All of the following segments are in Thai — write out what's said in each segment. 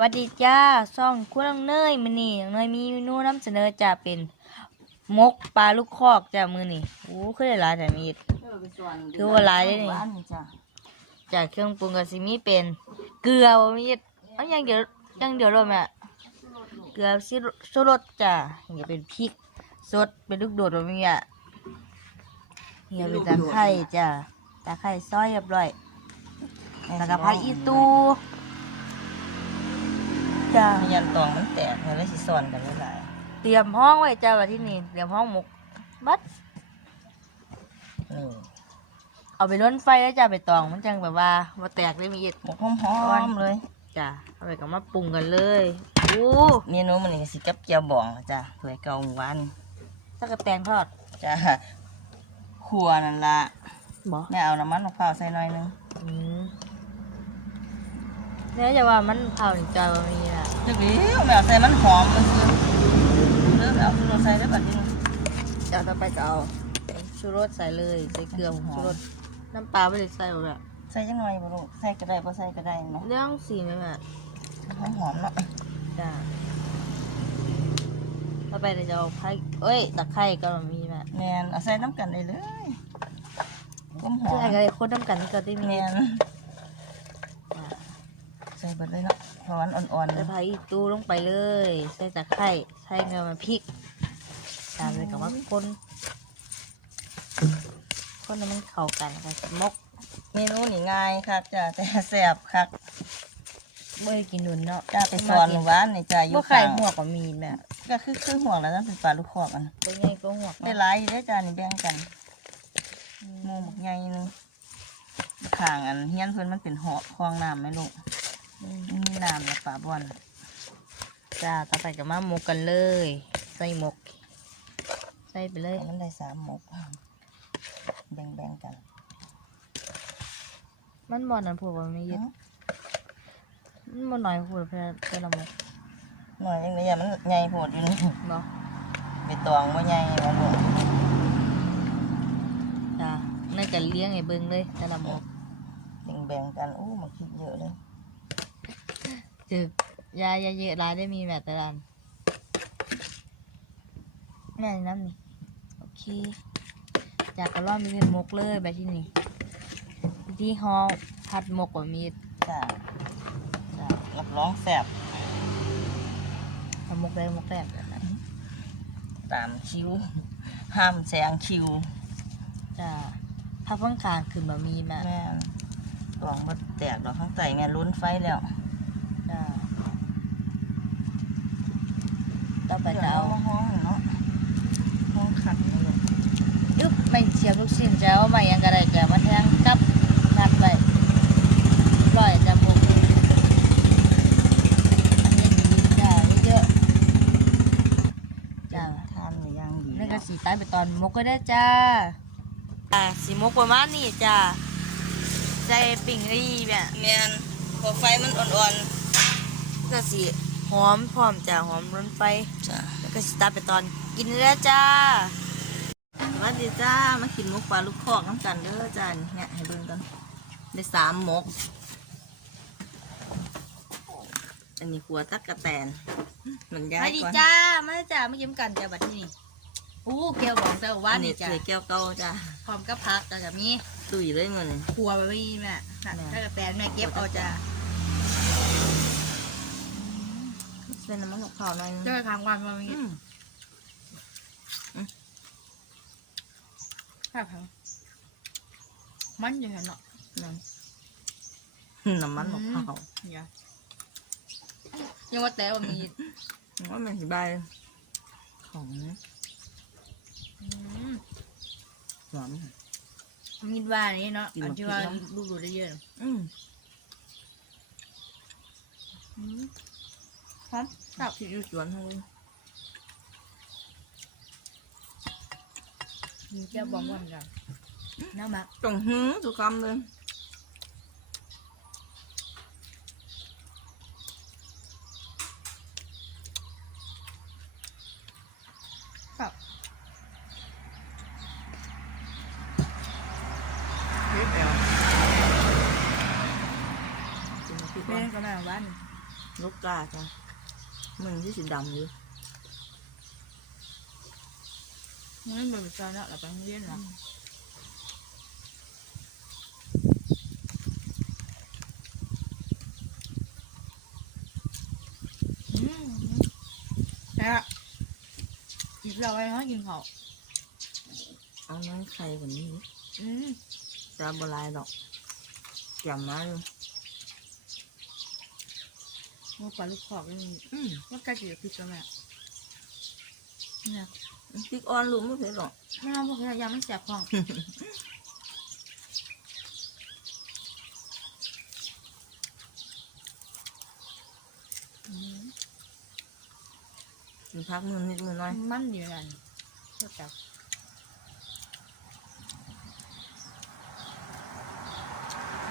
วัสดีจ้าซ่องคุณน้องเนยมื้อนี้น้องเนยมีเมนูนำเสนอจ้าเป็นมกปลาลูกคอกจ้ามื้อนี้โอ้คือได้หลายแต่มีดคือว่าหลายเด้นี่จ้ะจากเครื่องปรุงก็สิมีเป็นเกลือบ่มีดเอาอย่างเดียวอย่างเดียวเลยแม่เกลือสิชูรสจ้าอย่าเป็นพริกสดเป็นลูกโดดบ่มีอะเนี่ยเป็นตะไคร้จ้าตะไคร้ซอยเรียบร้อยแล้วก็ผักอีตู จ้ามียันตองมันแตกเลยสิซ้อนกันหลายเตรียมห้องไว้จ้าว่าที่นี่เตรียมห้องหมกบัดๆนี่เอาไปล้นไฟแล้วจ้าไปตองมันจังแบบว่าว่าแตกได้มีอีกหมกหอมๆเลยจ้าเอาไปก็มาปรุงกันเลยโอ้เมนูมันนี่ก็สิกับเจียวบองจ้ะถ้วยเก่าหมู่บ้านตะกะแตนทอดจ้ะขัวนั่นละบ่แม่เอาน้ำมันมะพร้าวใส่หน่อยนึงอืม เนี่ยจะว่ามันเผาถึงจอยว่ามีน่ะจักเดียวแม่เอาใส่มันหอมมันคือเริ่มเอาตัวใส่ได้บัดนี้จ้าต่อไปก็เอาชูรสใส่เลยใส่เกลือหอมชูรสน้ำปลาไม่ได้ใส่หรอกอะใส่จังหน่อยบ่ลูกใส่ก็ได้บ่ใส่ก็ได้เนาะเรื่องสีไหมแม่หอมๆเนาะจ้าต่อไปเราจะเอาไข่เอ้ยตะไคร้ก็มีแม่แม่นเอาใส่น้ำกันได้เลยก้มหอใช่มก็เลยคนน้ำกันนี่ก็ได้มีแม่นจ้า ใส่เบิดเลยเนาะร้อนอ่อนๆเลใส่ยผักอีตูลงไปเลย ใส่ตะไคร้ใส่เงามาพริกตามเลยกับว่าคนคนให้มันเข้ากันกับมกเมนูนี่ง่ายครับจ้ะแต่แซ่บครับไม่ได้กินดุนเนาะจ้าไปสอนหมู่บ้านนี่จ้าอพวยู่กไข่ข้างหัวก็มีแม่ก็คือคือห่วงแล้วนั่นเป็นปลาลูกคอกอันตัวใหญ่ก็หัวได้หลายอยู่ได้อจ้านี่แบ่งกันหมูหมกใหญ่หนึงข้างอันเฮียนเพิ่นมันเป็นหอคลองน้ำไหมลูกมั นมีน้ำแล้วปลาบ่อนจ้าต่อไปก็มาหมกกันเลย ใส่หมก ใส่ไปเลยมันได้สามหมก แบ่งแบ่งๆกัน มันบอนั่นพูดว่าไม่ยึดเนาะมันบอหน่อยพูดเพื่อเพื่อละหมกหน่อยยังไงอย่ามันใหญ่โหดอยู่นี่เนาะไปตองว่าใหญ่มาลูกจ้าน่าจะเลี้ยงไอ้เบิ้งเลยแต่ละหมกแบ่งแบ่งๆกันโอ้มันคิดเยอะเลย จึกยายาเยอะร้ายได้มีแบบแต่ละอันแม่น้ำนี่โอเคจากกระล่อนมีเป็นมกเลยแบบที่นี่ที่ห้องผัดหมกกับมีดจ้าจ้ารับรองแซ่บทำหมกได้หมกแรกแบบนั้นตามคิวห้ามแซงคิวจ้าถ้าฟังคางคือแบบมีแม่แม่ตองมาแตกดอกข้างใต้แม่ลุ้นไฟแล้ว จ้า ต่อไปเดี๋ยวจะเอาเอาห้องเนาะห้องขัดเลยลูกยุบไม่เสียบลูกชิ้นจะเอาไม่ยังก็ได้จะมาแทงกับงัดไปปล่อยจะหมกอันนี้ดีจ้าเยอะๆจ้าทานหรือยังดีนี่ก็สีใต้ไปตอนมกก็ได้จ้าอ่าสีมกประมาณนี้จ้าใส่ปิ่งรีแบบแม่นพอไฟมันอ่อนก็สี หอมพร้อมจ้าหอมร้นไฟๆจ้ะแล้วก็สีใต้ไปตอนกินแล้วจ้าสวัสดีจ้ามากินหมกปลาลูกคอกน้ำกันเด้อจ้าเนี่ยให้เบิ่งกันได้สามหมก อันนี้ขัวตักกะแตนมันย้ามายดีก่อนจ้ามาจ้ามาเยิ้มกันจ้าบัดที่นี่อู้เกลียวบอกแต่ว่าอันนี่นี้จ้าเสือแก้วเก่าจ้าพร้อมกับพักจ้าจะมี ตุยเลยเงิน ครัวไปไม่มีแม่ค่ะแม่ ถ้ากับแตนแม่เก็บเอาจ้า เป็นน้ำมันมะพร้าวหน่อยนึงเจอคางวันมามีอืมค่ะพังมันอยู่เห็นเนาะนั่นน้ำมันมะพร้าวอย่ายังว่าแต่ว่ามีว่ามันสิบายของอืมหอมมีดว่านี่เนาะกินอันมาที่ว่ากินเนาะลูกดูได้เยอะอืมอืม หอมครับที่อยู่สวนเขาเลยมีแก้วบองวันกันน้ำมักต้องหื้อทุกคำเลยครับพริกแอลกินมาพริกแม่แล้ก็น่าบ้านอลูกกาจ้ะ มันที่สีดำอยู่นี่เป็นแบบนั้นเราไปโรงเรียนเหรออืมแล้วอีกเราไปห้องกินข้าวเอาน้อยไข่กว่านี้อืมจะบหลายดอกแจ่มมาอยู่ หมูปลาลูกขอกนี่อืมว่าใกล้จะพริกแล้วแม่เนี่ยพริกอ่อนลูกไม่เผ็ดหรอกไม่เอาพวกนี้ยังไม่แสบท้องอืมกินพักมือนิดมือน้อย มันอยู่นั่นก็จับ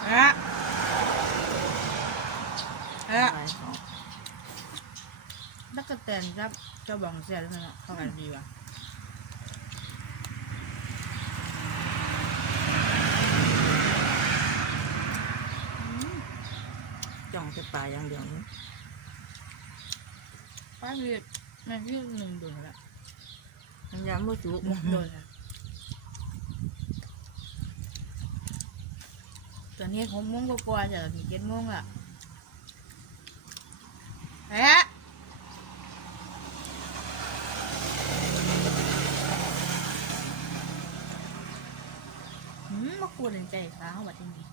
อะอะ หลายสองแล้วก็แตนรับเจ้าบองเสียแล้วนะเข้ากันดีว่ะจ้องจะปลาอย่างเดียวนี้ป้าเรียกแม่พี่หนึ่งโดนแล้วมันยำไม่สุกโดนแล้วตอนนี้หกโมงกว่าๆจะถึงเจ็ดโมงละแอะ อืมมากวนใจค้างวัดนี้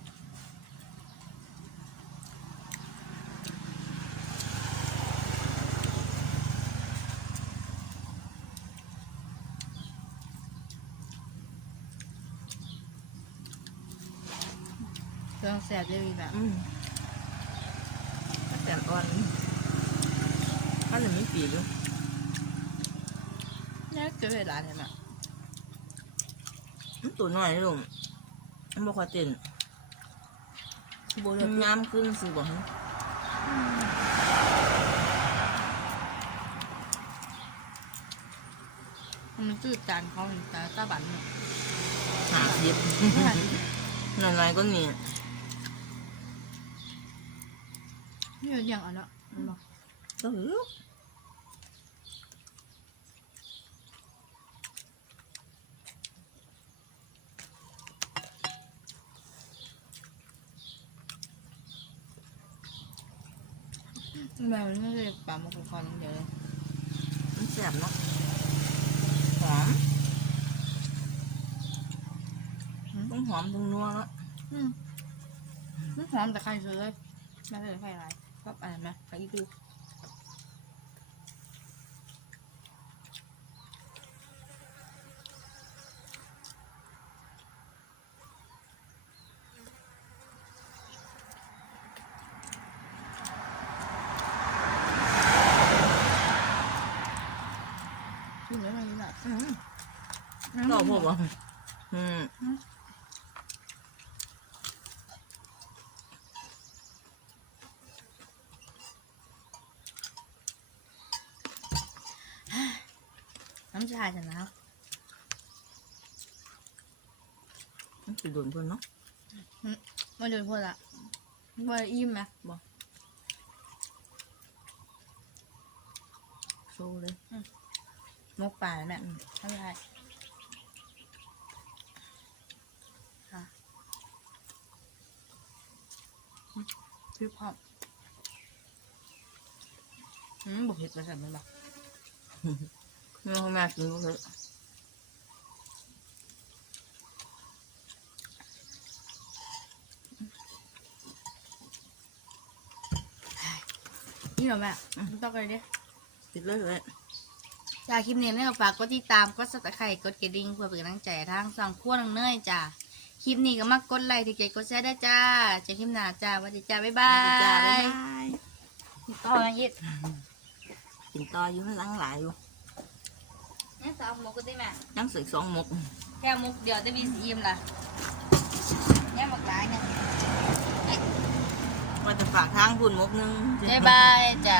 เครื่องแสบได้ดีแบบอืมถ้าแจ่มอ่อนถ้าหนึ่งไม่ปีกอยู่นี่เกิดเวลาเนี่ยนะมันตัวน้อยลูก มันบอกว่าเต้นโบเลมันงามขึ้นสิบอกให้มันจืดจานเขาเป็นจานตาบันเนี่ยหาสิบหน่อยๆก็มีนี่ยังอะเนาะมันบอ กก็หือแมวนี่เลยปลาหมกคอนเดียวเลยมันแซ่บเนาะหอมต้องหอมต้องนัวเนาะอืมมันหอมแต่ไข่เฉยเลยไม่ได้ไข่อะไรก็อะไรไหมไข่อีตู กินไม่ได้ยินอะ อืม ก็พวกว่าอืมน้ำชาจะนะมันสิโดนเพิ่นเนาะมันโดนพอละมันอิ่มไหมโชว์เลยมกป่าแล้วแม่ไม่ใช่ค่ะ พี่พ่ออืมบอกเห็ดไปใส่มันบอกแม่ของแม่กินก็เลยนี่เหรอแม่ต้องไปดิติดเลยเลยจากคลิปนี้เนี่ยฝากกดติดตาม กดซับสไครต์กดกระดิ่งเพื่อเป็นกำลังใจทางสองขั้วน้องเนยจ้า คลิปนี้ก็มากดไลค์ที่เกดกดแชร์ได้จ้าเจอคลิปหน้าจ้าสวัสดีจ้าบ๊ายบาจ้าบ๊ายยบายต่อมายิดกินต่ออยู่มันหลังหลายอยู่นี่สาวหมกก็ได้แม่ยังสึกสองหมกแค่มุกเดียวจะมีสีอิ่มล่ะแค่หมกหลายเนี่ยว่าจะฝากทางพุ่นหมกหนึง บ๊ายบายจ้า